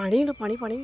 പണിയുണ്ട് പണി പണി.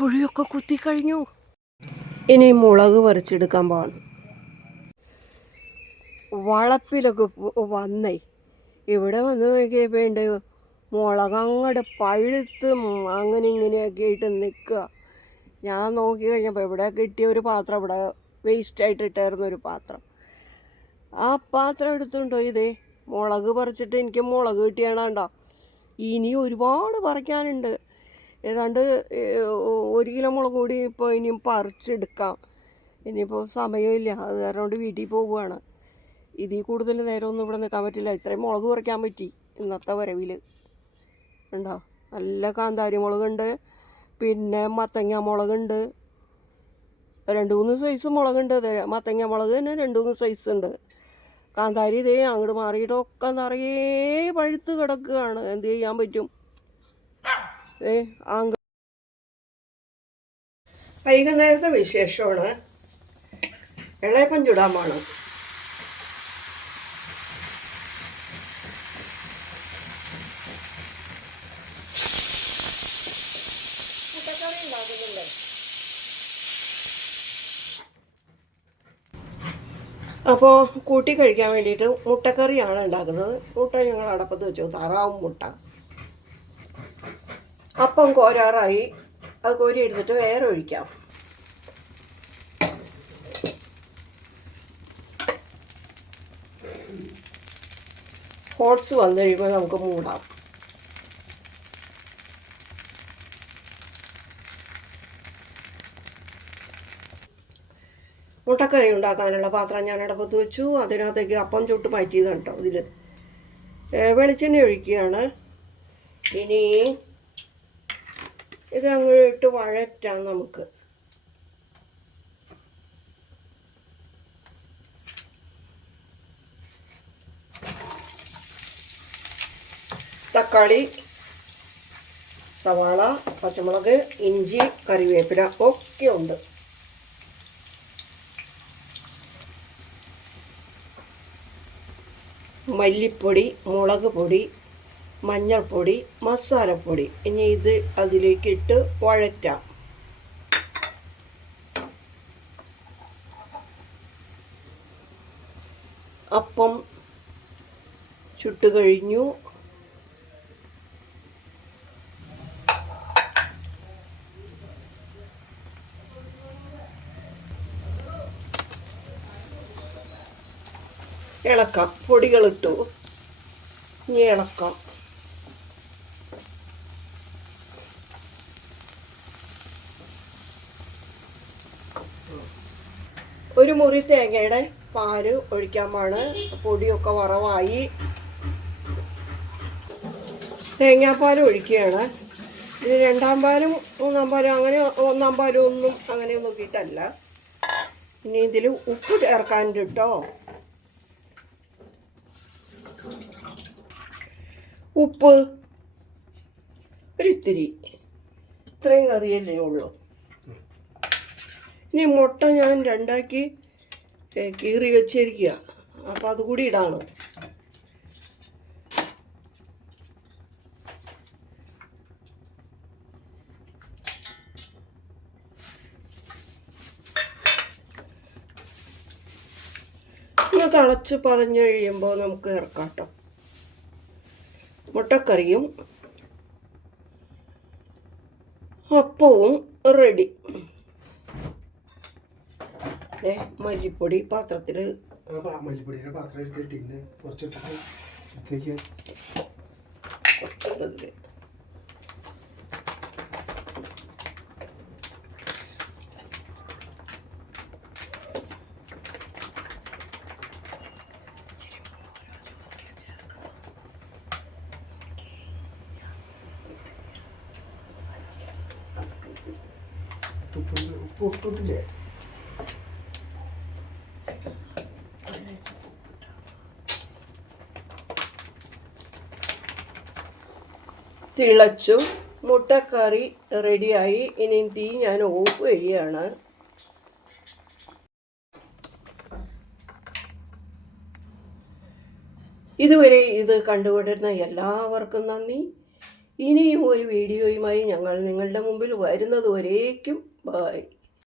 കുഴിയൊക്കെ കുത്തിക്കഴിഞ്ഞു ഇനി മുളക് പറിച്ചെടുക്കാൻ പോകണം വളപ്പിലൊക്കെ വന്നേ. ഇവിടെ വന്ന് നോക്കിയപ്പോൾ ഉണ്ട് മുളക് അങ്ങോട്ട് പഴുത്ത് അങ്ങനെ ഇങ്ങനെയൊക്കെ ആയിട്ട് നിൽക്കുക. ഞാൻ നോക്കി കഴിഞ്ഞപ്പോൾ ഇവിടെ കിട്ടിയ ഒരു പാത്രം ഇവിടെ വേസ്റ്റായിട്ട് ഇട്ടായിരുന്ന ഒരു പാത്രം. ആ പാത്രം എടുത്തുണ്ടോ ഇതേ മുളക് പറിച്ചിട്ട് എനിക്ക് മുളക് കിട്ടിയാണോ ഇനി ഒരുപാട് പറിക്കാനുണ്ട്. ഏതാണ്ട് ഒരു കിലോ മുളക് കൂടി ഇപ്പോൾ ഇനിയും പറിച്ചെടുക്കാം. ഇനിയിപ്പോൾ സമയമില്ല. അത് കാരണം കൊണ്ട് വീട്ടിൽ പോവുകയാണ്. ഇതിൽ കൂടുതൽ നേരമൊന്നും ഇവിടെ നിൽക്കാൻ പറ്റില്ല. ഇത്രയും മുളക് പറിക്കാൻ പറ്റി ഇന്നത്തെ വരവിൽ ഉണ്ടോ നല്ല കാന്താരി മുളകുണ്ട്. പിന്നെ മത്തങ്ങ മുളകുണ്ട്. രണ്ട് മൂന്ന് സൈസ് മുളകുണ്ട്. മത്തങ്ങ മുളക് തന്നെ രണ്ട് മൂന്ന് സൈസ് ഉണ്ട്. കാന്താരി ഇതേ അങ്ങോട്ട് മാറിയിട്ടൊക്കെ നിറയെ പഴുത്ത് കിടക്കുകയാണ്. എന്ത് ചെയ്യാൻ പറ്റും? ആങ്ക വൈകുന്നേരത്തെ വിശേഷമാണ്. ഇളയപ്പം ചുടാമാണ് അപ്പോൾ കൂട്ടി കഴിക്കാൻ വേണ്ടിയിട്ട് മുട്ടക്കറിയാണ് ഉണ്ടാക്കുന്നത്. മുട്ട ഞങ്ങൾ അടപ്പത്ത് വെച്ചു. താറാവും മുട്ട. അപ്പം കോരാറായി. അത് കോരി എടുത്തിട്ട് വേറെ ഒഴിക്കാം. ഹോട്ട്സ് വന്നു കഴിയുമ്പോൾ നമുക്ക് മൂടാം. മുട്ടക്കറി ഉണ്ടാക്കാനുള്ള പാത്രം ഞാൻ അടപ്പത്ത് വെച്ചു. അതിനകത്തേക്ക് അപ്പം ചുട്ട് മാറ്റിയതാണ് കേട്ടോ ഇതിൽ വെളിച്ചെണ്ണ ഒഴിക്കുകയാണ്. ഇനി ഇത് അങ്ങോട്ട് വഴറ്റാം നമുക്ക്. തക്കാളി സവാള പച്ചമുളക് ഇഞ്ചി കറിവേപ്പില ഒക്കെ ഉണ്ട്. മല്ലിപ്പൊടി മുളക് പൊടി മഞ്ഞൾപ്പൊടി മസാലപ്പൊടി. ഇനി ഇത് അതിലേക്ക് ഇട്ട് വഴറ്റാം. അപ്പം ചുട്ട് കഴിഞ്ഞു. ഇളക്കാം. പൊടികളിട്ടു ഇനി ഇളക്കാം. മുറി തേങ്ങയുടെ പാൽ ഒഴിക്കാൻ പാണ് പൊടിയൊക്കെ വറവായി. തേങ്ങാപ്പാൽ ഒഴിക്കുകയാണ്. ഇത് രണ്ടാം പാലും മൂന്നാം പാലും അങ്ങനെ ഒന്നാം പാലും ഒന്നും അങ്ങനെ നോക്കിയിട്ടല്ല. ഇനി ഇതിൽ ഉപ്പ് ചേർക്കാനുണ്ട് കേട്ടോ ഉപ്പ് ഒരിത്തിരി. ഇത്രയും കറിയല്ലേ ഉള്ളൂ. ഇനി മുട്ട ഞാൻ രണ്ടാക്കി കീറി വെച്ചിരിക്കുക അപ്പം അതുകൂടി ഇടാണ്. ഇന്ന് തിളച്ച് പതഞ്ഞ് കഴിയുമ്പോൾ നമുക്ക് ഇറക്കാട്ടോ മുട്ടക്കറിയും അപ്പവും റെഡി ഏ മല്ലിപ്പൊടി പാത്രത്തിൽ മല്ലിപ്പൊടിയുടെ പാത്രം എടുത്തിട്ട് ഇന്ന് കുറച്ചിട്ടിട്ട് എടുത്തേക്ക് കുറച്ചുള്ളതിൽ ഉപ്പ് ഉപ്പ് ഇട്ടിട്ടില്ലേ തിളച്ചു. മുട്ടക്കറി റെഡിയായി ഇനി തീ ഞാൻ ഓഫ് ചെയ്യുകയാണ് ഇതുവരെ ഇത് കണ്ടുകൊണ്ടിരുന്ന എല്ലാവർക്കും നന്ദി. ഇനിയും ഒരു വീഡിയോയുമായി ഞങ്ങൾ നിങ്ങളുടെ മുമ്പിൽ വരുന്നതുവരേക്കും. ബൈ